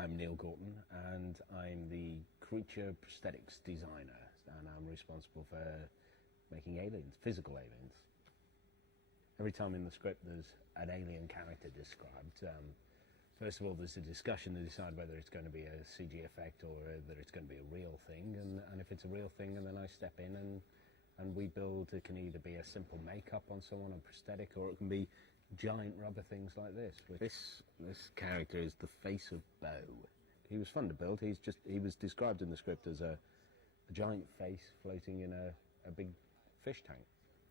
I'm Neil Gorton, and I'm the creature prosthetics designer, and I'm responsible for making aliens, physical aliens. Every time in the script there's an alien character described, first of all there's a discussion to decide whether it's going to be a CG effect or whether it's going to be a real thing, and if it's a real thing, and then I step in and we build. It can either be a simple makeup on someone, a prosthetic, or it can be giant rubber things like this. This character is the face of Bo. He was fun to build. He was described in the script as a giant face floating in a big fish tank.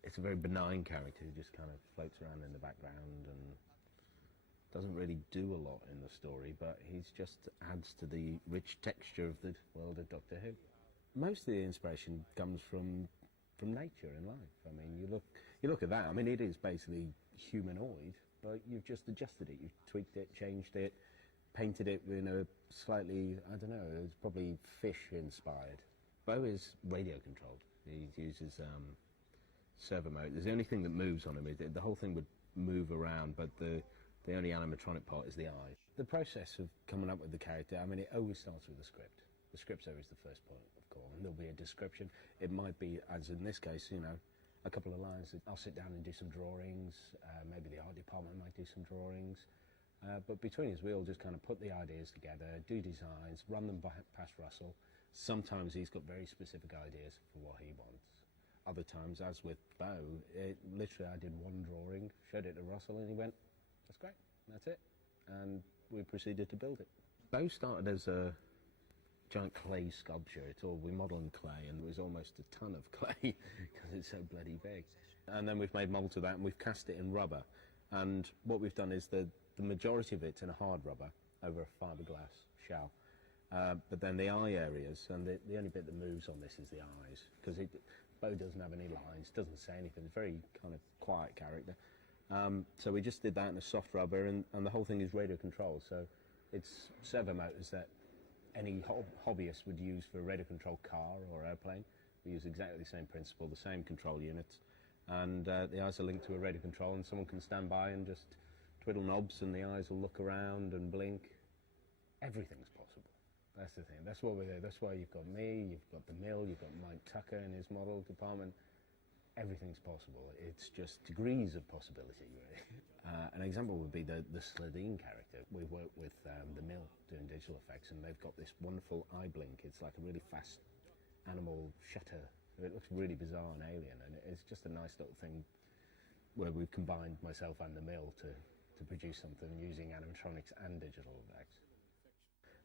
It's a very benign character who just kind of floats around in the background and doesn't really do a lot in the story, but he just adds to the rich texture of the world of Doctor Who. Most of the inspiration comes from nature and life. I mean, you look at that. I mean, it is basically humanoid, but you've just adjusted it. You've tweaked it, changed it, painted it in a slightly, I don't know, it's probably fish inspired. Bo is radio controlled. He uses servo motors. The only thing that moves on him is the whole thing would move around, but the only animatronic part is the eye. The process of coming up with the character, I mean, it always starts with the script. The script's always the first point of call, and there'll be a description. It might be, as in this case, you know, a couple of lines. I'll sit down and do some drawings. Maybe the art department might do some drawings. But between us, we all just kind of put the ideas together, do designs, run them past Russell. Sometimes he's got very specific ideas for what he wants. Other times, as with Bo, literally I did one drawing, showed it to Russell, and he went, "That's great, that's it." And we proceeded to build it. Bo started as a giant clay sculpture. We model in clay, and it was almost a ton of clay because it's so bloody big. And then we've made molds of that, and we've cast it in rubber. And what we've done is the majority of it's in a hard rubber over a fiberglass shell. But then the eye areas, and the only bit that moves on this is the eyes, because Bo doesn't have any lines, doesn't say anything. It's a very kind of quiet character. So we just did that in a soft rubber, and the whole thing is radio controlled. So it's servo motors that any hobbyist would use for a radio controlled car or airplane. We use exactly the same principle, the same control units, and the eyes are linked to a radio control, and someone can stand by and just twiddle knobs and the eyes will look around and blink. Everything's possible. That's the thing. That's what we're there. That's why you've got me, you've got the mill, you've got Mike Tucker in his model department. Everything's possible. It's just degrees of possibility, really. An example would be the Slidine character. We worked with the mill doing digital effects, and they've got this wonderful eye blink. It's like a really fast animal shutter. It looks really bizarre and alien, and it's just a nice little thing where we've combined myself and the mill to produce something using animatronics and digital effects.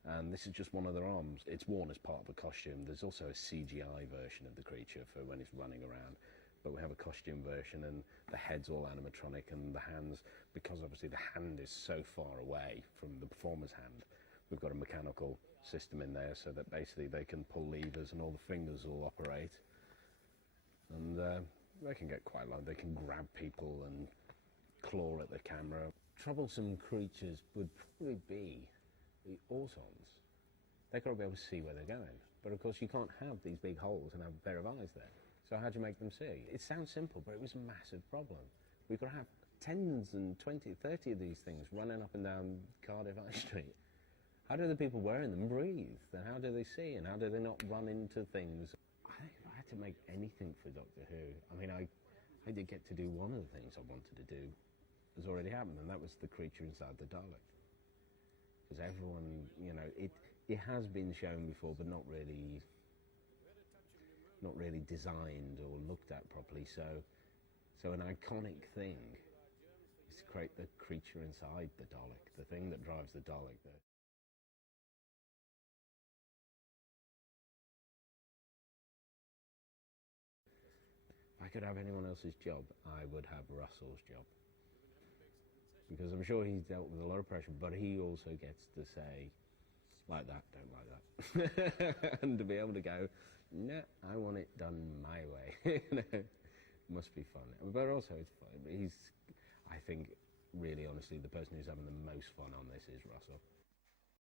And this is just one of their arms. It's worn as part of a costume. There's also a CGI version of the creature for when it's running around. But we have a costume version, and the head's all animatronic, and the hands, because obviously the hand is so far away from the performer's hand, we've got a mechanical system in there so that basically they can pull levers and all the fingers will operate. And they can get quite long. They can grab people and claw at the camera. Troublesome creatures would probably be the autons. They've got to be able to see where they're going. But of course you can't have these big holes and have a pair of eyes there. So how do you make them see? It sounds simple, but it was a massive problem. We've got to have tens and 20, 30 of these things running up and down Cardiff High Street. How do the people wearing them breathe? And how do they see? And how do they not run into things? I had to make anything for Doctor Who. I mean, I did get to do one of the things I wanted to do has already happened, and that was the creature inside the Dalek. Because everyone, you know, it has been shown before, but not really designed or looked at properly. So an iconic thing is to create the creature inside the Dalek, the thing that drives the Dalek there. If I could have anyone else's job, I would have Russell's job. Because I'm sure he's dealt with a lot of pressure, but he also gets to say, like that, don't like that. And to be able to go, no, I want it done my way. It must be fun. But also it's fun. I think, really honestly, the person who's having the most fun on this is Russell.